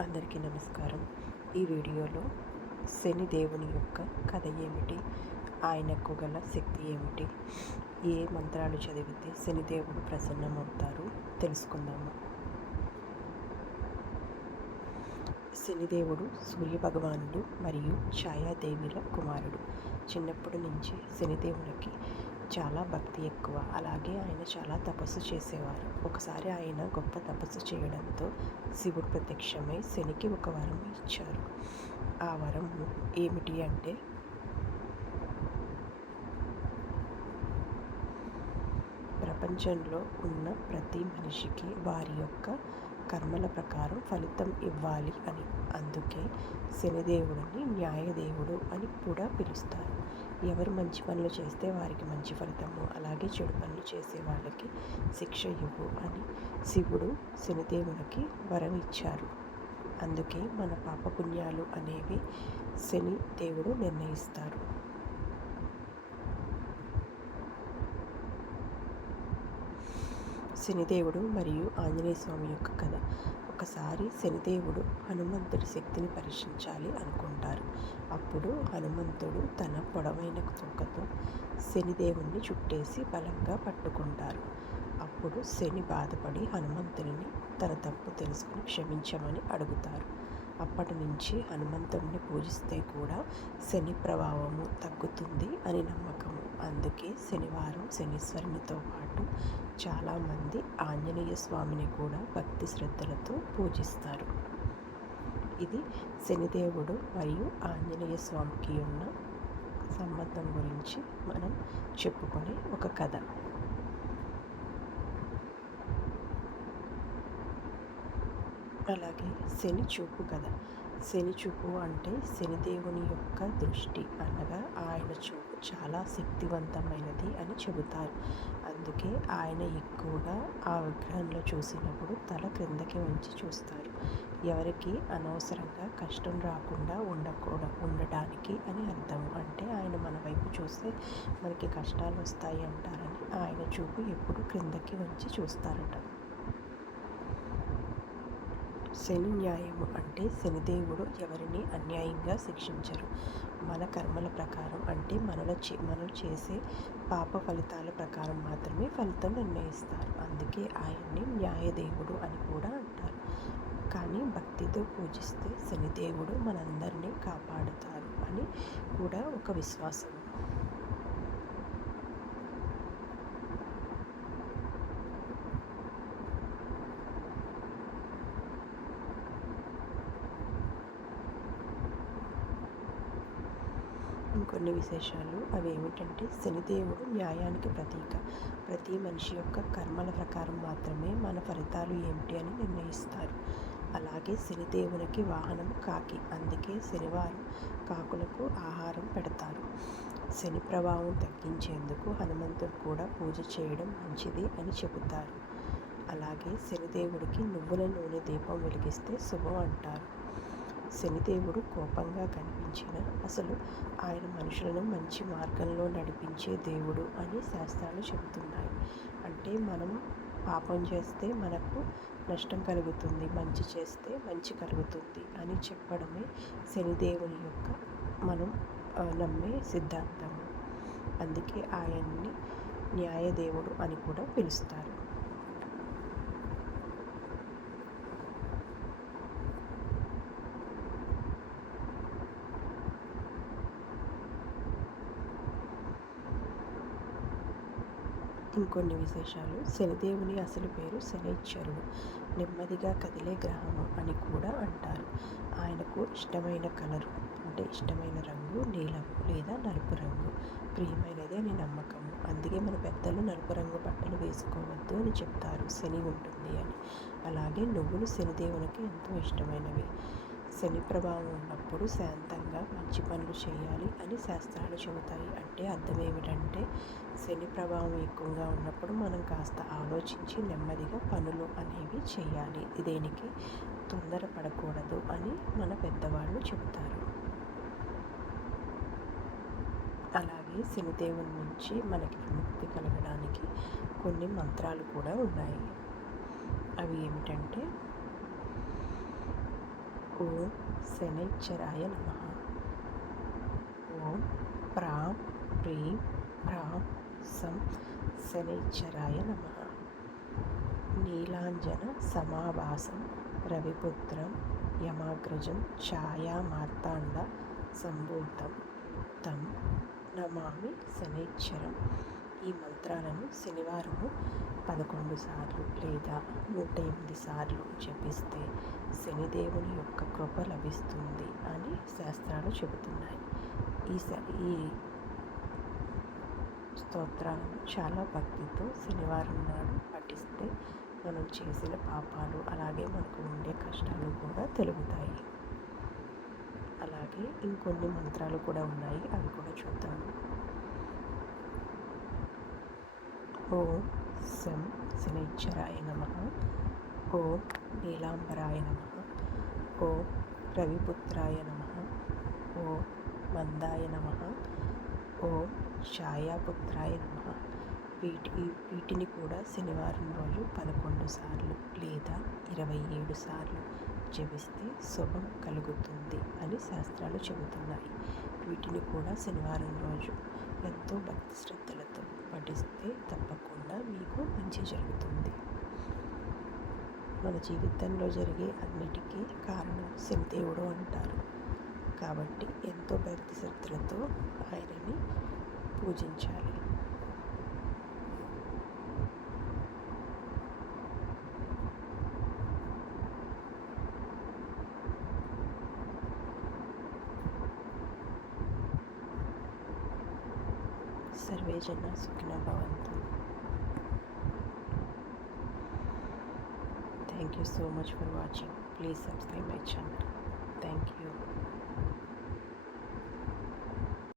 అందరికీ నమస్కారం. ఈ వీడియోలో శని దేవుని యొక్క కథ ఏమిటి, ఆయనకు గల శక్తి ఏమిటి, ఏ మంత్రాలు చదివితే శనిదేవుడు ప్రసన్నమవుతారు తెలుసుకుందాము. శనిదేవుడు సూర్యభగవానుడు మరియు ఛాయాదేవిల కుమారుడు. చిన్నప్పటి నుంచి శనిదేవునికి చాలా భక్తి ఎక్కువ. అలాగే ఆయన చాలా తపస్సు చేసేవారు. ఒకసారి ఆయన గొప్ప తపస్సు చేయడంతో శివుడు ప్రత్యక్షమై శనికి ఒక వరం ఇచ్చారు. ఆ వరం ఏమిటి అంటే, ప్రపంచంలో ఉన్న ప్రతి మనిషికి వారి యొక్క కర్మల ప్రకారం ఫలితం ఇవ్వాలి అని. అందుకే శనిదేవుడిని న్యాయదేవుడు అని కూడా పిలుస్తారు. ఎవరు మంచి పనులు చేస్తే వారికి మంచి ఫలితము, అలాగే చెడు పనులు చేసే వాళ్ళకి శిక్ష ఇవ్వు అని శివుడు శనిదేవునికి వరం ఇచ్చారు. అందుకే మన పాపపుణ్యాలు అనేవి శని దేవుడు నిర్ణయిస్తారు. శనిదేవుడు మరియు ఆంజనేయ స్వామి యొక్క కథ. ఒకసారి శనిదేవుడు హనుమంతుడి శక్తిని పరీక్షించాలి అనుకుంటారు. అప్పుడు హనుమంతుడు తన పొడవైన తోకతో శనిదేవుణ్ణి చుట్టేసి బలంగా పట్టుకుంటారు. అప్పుడు శని బాధపడి హనుమంతుడిని తన తప్పు తెలుసుకుని క్షమించమని అడుగుతారు. అప్పటి నుంచి హనుమంతుడిని పూజిస్తే కూడా శని ప్రభావము తగ్గుతుంది అని నమ్మకము. అందుకే శనివారం శనీశ్వరునితో పాటు చాలామంది ఆంజనేయ స్వామిని కూడా భక్తి శ్రద్ధలతో పూజిస్తారు. ఇది శనిదేవుడు మరియు ఆంజనేయ స్వామికి ఉన్న సంబంధం గురించి మనం చెప్పుకునే ఒక కథ. అలాగే శని చూపు కథ. శని చూపు అంటే శనిదేవుని యొక్క దృష్టి, అనగా ఆయన చూపు చాలా శక్తివంతమైనది అని చెబుతారు. అందుకే ఆయన ఎక్కువగా ఆ విగ్రహంలో చూసినప్పుడు తల క్రిందకి వంచి చూస్తారు. ఎవరికి అనవసరంగా కష్టం రాకుండా ఉండడానికి అని అర్థం. అంటే ఆయన మన వైపు చూస్తే మనకి కష్టాలు వస్తాయి అంటారని ఆయన చూపు ఎప్పుడు క్రిందకి వంచి చూస్తారట. శని న్యాయము అంటే శనిదేవుడు ఎవరిని అన్యాయంగా శిక్షించరు. మన కర్మల ప్రకారం, అంటే మనం చేసే పాప ఫలితాల ప్రకారం మాత్రమే ఫలితం నిర్ణయిస్తారు. అందుకే ఆయన్ని న్యాయదేవుడు అని కూడా అంటారు. కానీ భక్తితో పూజిస్తే శనిదేవుడు మనందరినీ కాపాడుతారు అని కూడా ఒక విశ్వాసం. ఇంకొన్ని విశేషాలు అవి ఏమిటంటే, శనిదేవుడు న్యాయానికి ప్రతీక. ప్రతి మనిషి యొక్క కర్మల ప్రకారం మాత్రమే మన ఫలితాలు ఏమిటి అని నిర్ణయిస్తారు. అలాగే శనిదేవునికి వాహనం కాకి. అందుకే శనివారం కాకులకు ఆహారం పెడతారు. శని ప్రభావం తగ్గించేందుకు హనుమంతుడు కూడా పూజ చేయడం మంచిది అని చెబుతారు. అలాగే శనిదేవుడికి నువ్వుల నూనె దీపం వెలిగిస్తే శుభం అంటారు. శనిదేవుడు కోపంగా కనిపించిన అసలు ఆయన మనుషులను మంచి మార్గంలో నడిపించే దేవుడు అని శాస్త్రాలు చెబుతున్నాయి. అంటే మనం పాపం చేస్తే మనకు నష్టం కలుగుతుంది, మంచి చేస్తే మంచి కలుగుతుంది అని చెప్పడమే శనిదేవుని యొక్క మనం నమ్మే సిద్ధాంతము. అందుకే ఆయన్ని న్యాయదేవుడు అని కూడా పిలుస్తారు. ఇంకొన్ని విశేషాలు. శనిదేవుని అసలు పేరు శనైశ్వరుడు, నెమ్మదిగా కదిలే గ్రహము అని కూడా అంటారు. ఆయనకు ఇష్టమైన కలరు, అంటే ఇష్టమైన రంగు నీలము లేదా నలుపు రంగు ప్రియమైనది అని నమ్మకము. అందుకే మన పెద్దలు నలుపు రంగు బట్టలు వేసుకోవద్దు అని చెప్తారు, శని ఉంటుంది అని. అలాగే నువ్వులు శనిదేవునికి ఎంతో ఇష్టమైనవి. శని ప్రభావం ఉన్నప్పుడు శాంతంగా మంచి పనులు చేయాలి అని శాస్త్రాలు చెబుతాయి. అంటే అర్థం ఏమిటంటే, శని ప్రభావం ఎక్కువగా ఉన్నప్పుడు మనం కాస్త ఆలోచించి నెమ్మదిగా పనులు అనేవి చేయాలి. దేనికి తొందరపడకూడదు అని మన పెద్దవాళ్ళు చెబుతారు. అలాగే శనిదేవుని నుంచి మనకి విముక్తి కలగడానికి కొన్ని మంత్రాలు కూడా ఉన్నాయి. అవి ఏమిటంటే, ఓం శనైశ్చరాయ నమః. ఓం ప్రాం ప్రీం ప్రాం సం శనైశ్చరాయ నమః. నీలాంజన సమావాసం రవిపుత్రం యమాగ్రజం ఛాయా మార్తాండ సంభూతం తం నమామి శనైశ్చరం. ఈ మంత్రాలను శనివారము 11 సార్లు లేదా 108 సార్లు జపిస్తే శనిదేవుని యొక్క కృప లభిస్తుంది అని శాస్త్రాలు చెబుతున్నాయి. ఈ స్తోత్రాలను చాలా భక్తితో శనివారం నాడు పఠిస్తే మనం చేసిన పాపాలు అలాగే మనకు ఉండే కష్టాలు కూడా తొలగుతాయి. అలాగే ఇంకొన్ని మంత్రాలు కూడా ఉన్నాయి, అవి కూడా చూద్దాము. ఓం శం శనైశ్చరాయ నమః. ఓం నీలాంబరాయ నమః. ఓం రవిపుత్రాయ నమః. ఓం మందాయ నమః. ఓం ఛాయాపుత్రాయ నమః. వీటిని కూడా శనివారం రోజు 11 సార్లు లేదా 27 సార్లు జపిస్తే శుభం కలుగుతుంది అని శాస్త్రాలు చెబుతున్నాయి. వీటిని కూడా శనివారం రోజు ఎంతో భక్తి శ్రద్ధలతో పఠిస్తే తప్పకుండా మీకు మంచి జరుగుతుంది. మన జీవితంలో జరిగే అన్నిటికీ కారణం శనిదేవుడు అంటారు. కాబట్టి ఎంతో భక్తి శ్రద్ధలతో ఆయనని పూజించాలి. సర్వే జనా సుఖినో భవంతు. Thank you so much for watching. Please subscribe my channel. Thank you.